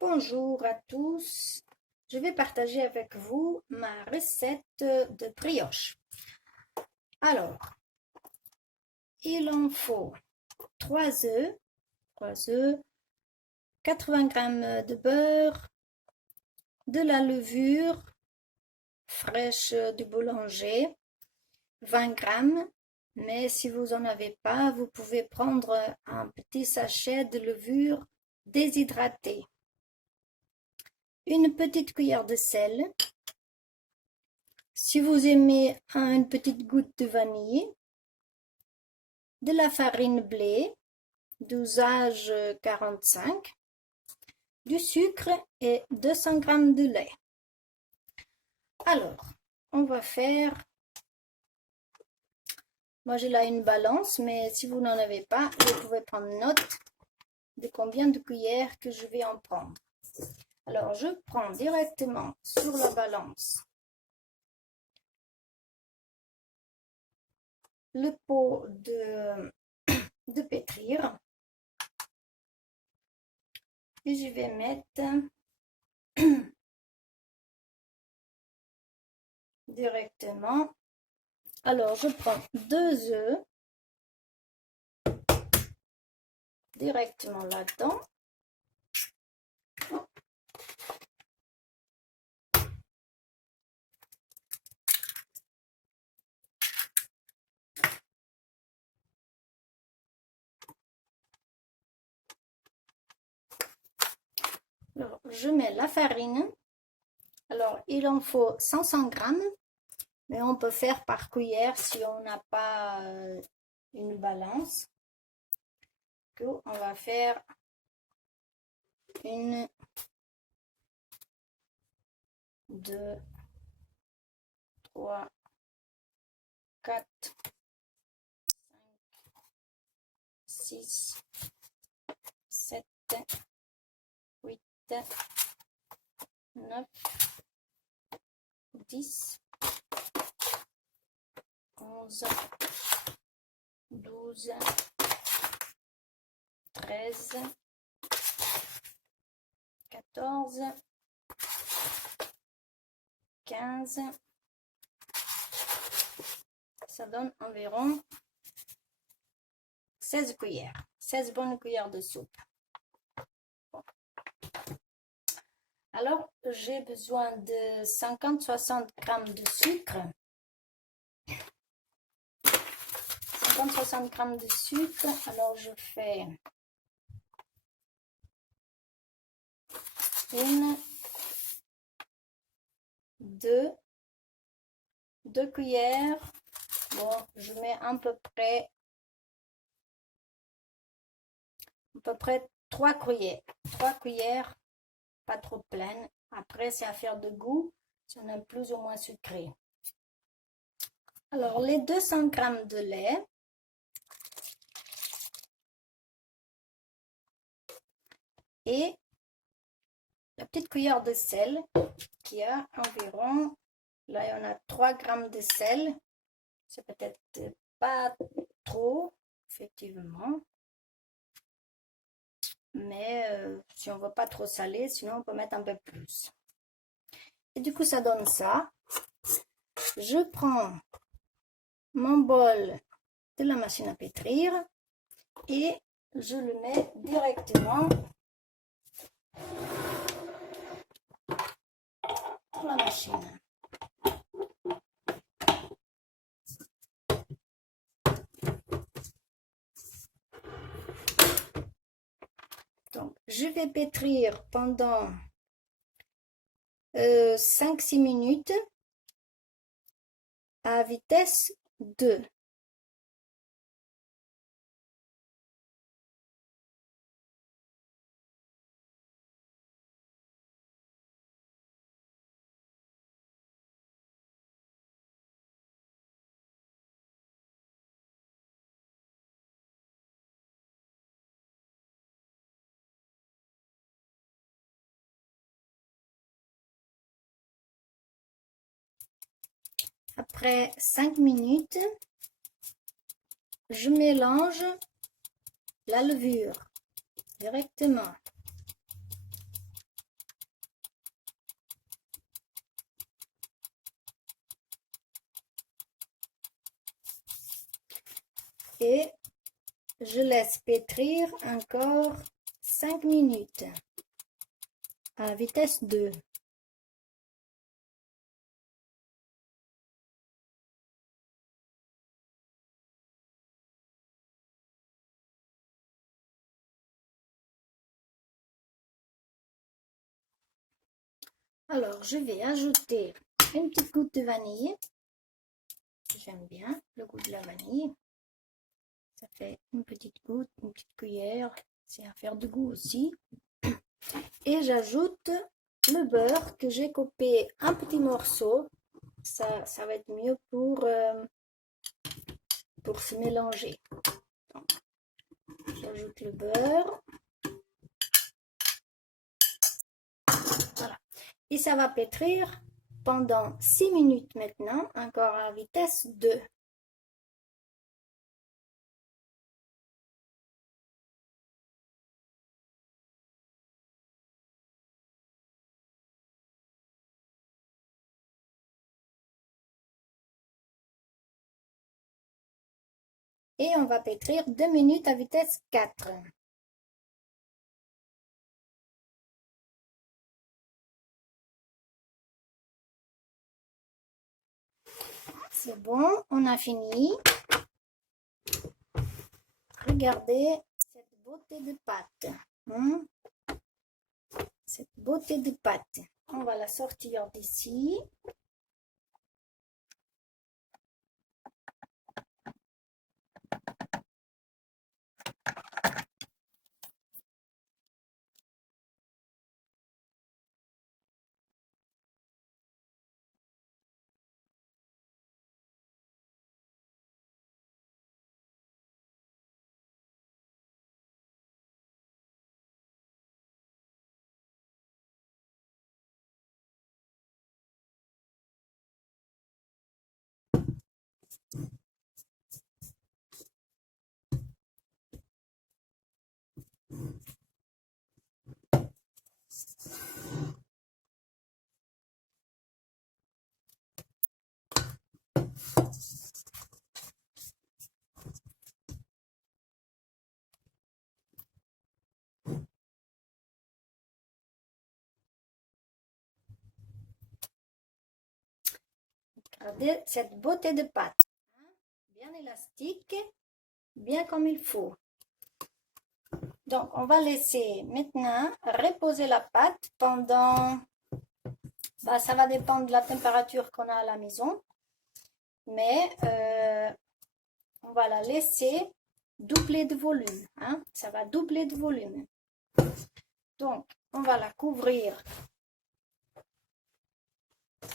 Bonjour à tous, je vais partager avec vous ma recette de brioche. Alors, il en faut 3 œufs, 80 g de beurre, de la levure fraîche du boulanger, 20 g, mais si vous n'en avez pas, vous pouvez prendre un petit sachet de levure déshydratée. Une petite cuillère de sel. Si vous aimez une petite goutte de vanille, de la farine blé, dosage 45, du sucre et 200 g de lait. Alors, on va faire, moi j'ai là une balance, mais si vous n'en avez pas, vous pouvez prendre note de combien de cuillères que je vais en prendre. Alors, je prends directement sur la balance le pot de pétrir et je vais mettre directement. Alors, je prends 2 œufs directement là-dedans. Alors, je mets la farine. Alors, il en faut 500 g, mais on peut faire par cuillère si on n'a pas une balance. On va faire 1, 2, 3, 4, 5, 6, 7, 8, 9, 10, 11, 12, 13, 14, 15, ça donne environ 16 cuillères, 16 bonnes cuillères de soupe. Bon. Alors, j'ai besoin de 50-60 g de sucre. 50-60 g de sucre, alors je fais 1, 2 cuillères. Bon, je mets à peu près 3 cuillères. 3 cuillères, pas trop pleines. Après, c'est affaire de goût, si on a plus ou moins sucré. Alors, les 200 g de lait. Et la petite cuillère de sel qui a environ, là il y en a 3 g de sel. C'est peut-être pas trop, effectivement. Mais si on ne veut pas trop salé, sinon on peut mettre un peu plus. Et du coup, ça donne ça. Je prends mon bol de la machine à pétrir et je le mets directement dans la machine. Donc, je vais pétrir pendant 5-6 minutes à vitesse 2. Après 5 minutes, je mélange la levure directement et je laisse pétrir encore 5 minutes à vitesse 2. Alors, je vais ajouter une petite goutte de vanille. J'aime bien le goût de la vanille. Ça fait une petite goutte, une petite cuillère. C'est à faire de goût aussi. Et j'ajoute le beurre que j'ai coupé en petits morceaux. Ça va être mieux pour se mélanger. J'ajoute le beurre. Voilà. Et ça va pétrir pendant 6 minutes maintenant, encore à vitesse 2. Et on va pétrir 2 minutes à vitesse 4. C'est bon, on a fini. Regardez cette beauté de pâte. Cette beauté de pâte. On va la sortir d'ici. Regardez cette beauté de pâte. Bien élastique, bien comme il faut. Donc, on va laisser maintenant reposer la pâte pendant... ça va dépendre de la température qu'on a à la maison. Mais on va la laisser doubler de volume. Ça va doubler de volume. Donc, on va la couvrir.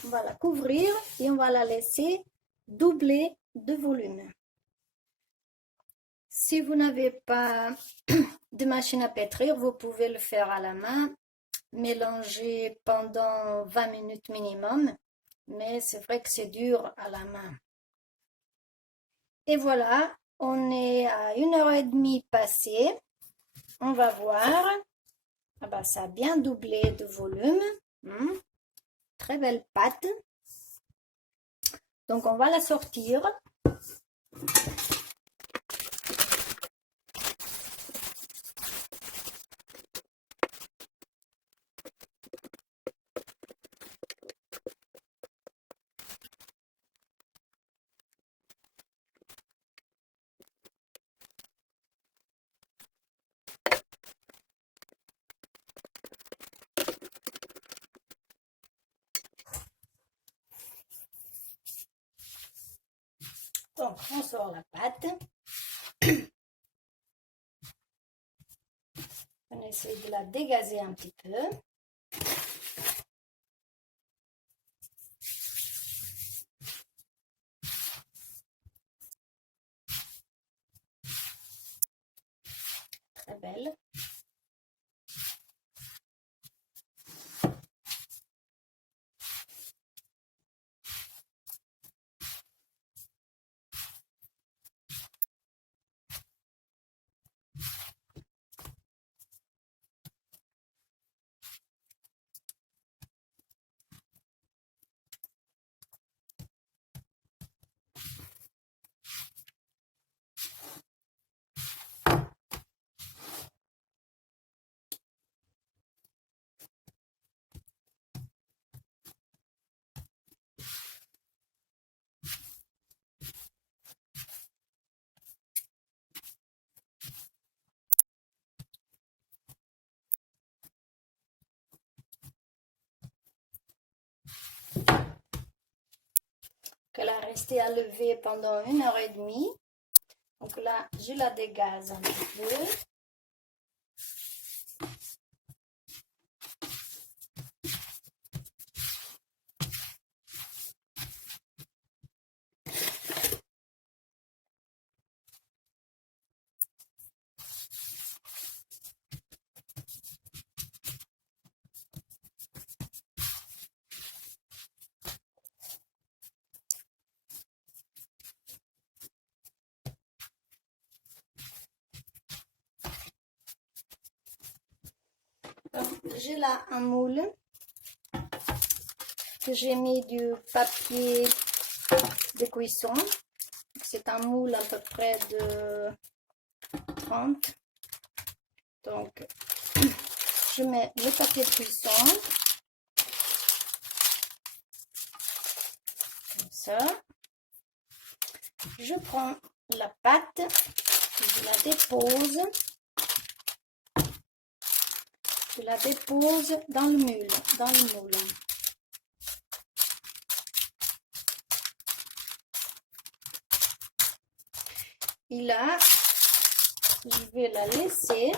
On va la couvrir et on va la laisser doubler de volume. Si vous n'avez pas de machine à pétrir, vous pouvez le faire à la main, mélanger pendant 20 minutes minimum, mais c'est vrai que c'est dur à la main. Et voilà, on est à 1h30 passée. On va voir. Ça a bien doublé de volume. Très belle pâte. Donc on va la sortir. Donc on sort la pâte. On essaie de la dégazer un petit peu. Très belle. rester à lever pendant 1 heure et demie. Donc là, je la dégaze un petit peu. J'ai là un moule que j'ai mis du papier de cuisson. C'est un moule à peu près de 30. Donc, je mets le papier de cuisson. Comme ça. Je prends la pâte, je la dépose. Je la dépose dans le moule. Et là, je vais la laisser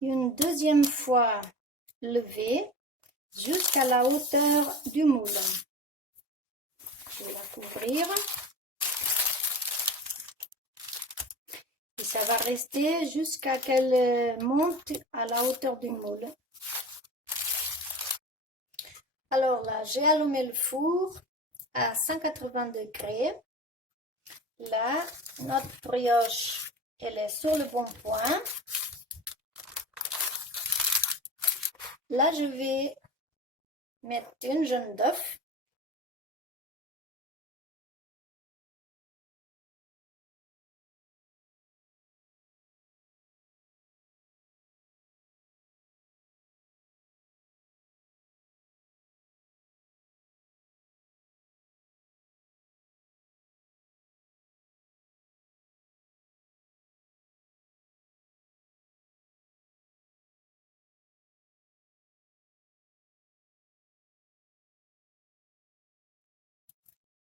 une deuxième fois lever jusqu'à la hauteur du moule. Je vais la couvrir. Et ça va rester jusqu'à qu'elle monte à la hauteur du moule. Alors là, j'ai allumé le four à 180 degrés. Là, notre brioche, elle est sur le bon point. Là, je vais mettre une jaune d'œuf.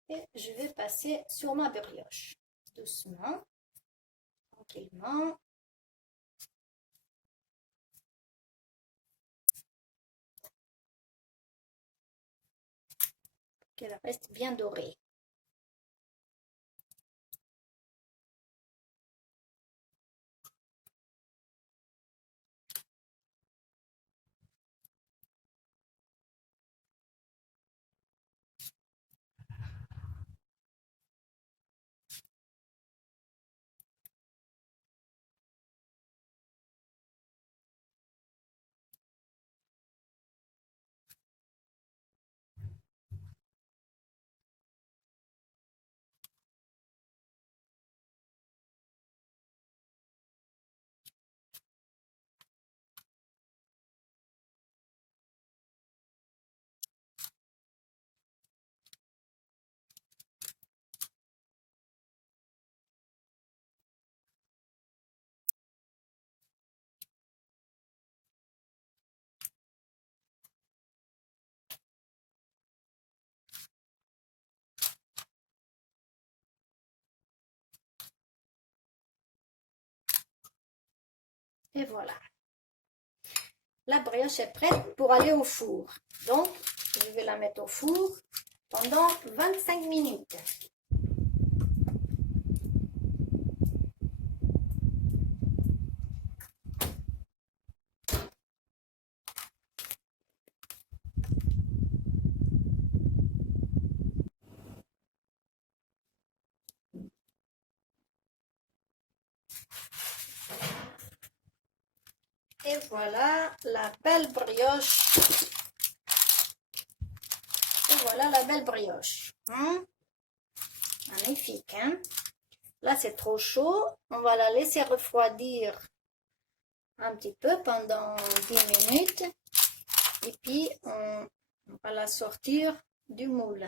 Et je vais passer sur ma brioche. Doucement, tranquillement. Qu'elle reste bien dorée. Et voilà. La brioche est prête pour aller au four. Donc, je vais la mettre au four pendant 25 minutes. Et voilà la belle brioche. Et voilà la belle brioche. Magnifique, hein? Là, c'est trop chaud. On va la laisser refroidir un petit peu pendant 10 minutes. Et puis, on va la sortir du moule.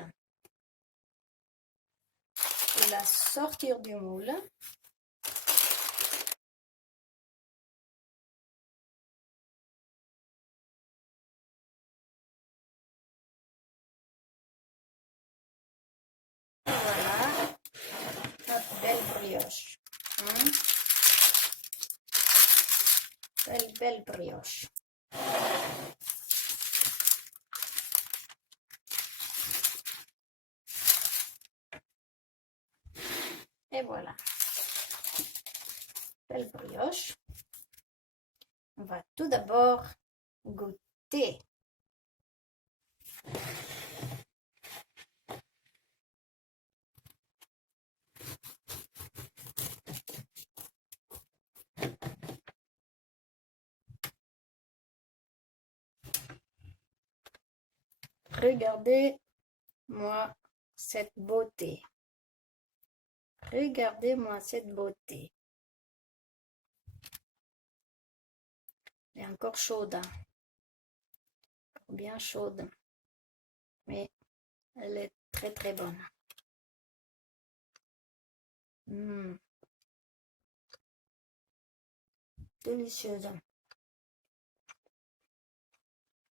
Et la sortir du moule. brioche. Hein? Belle brioche. Et voilà. Belle brioche. On va tout d'abord goûter. Regardez-moi cette beauté. Regardez-moi cette beauté. Elle est encore chaude. Hein? Bien chaude. Mais elle est très très bonne. Délicieuse.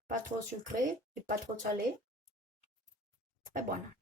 Pas trop sucrée et pas trop salée. Très bonne.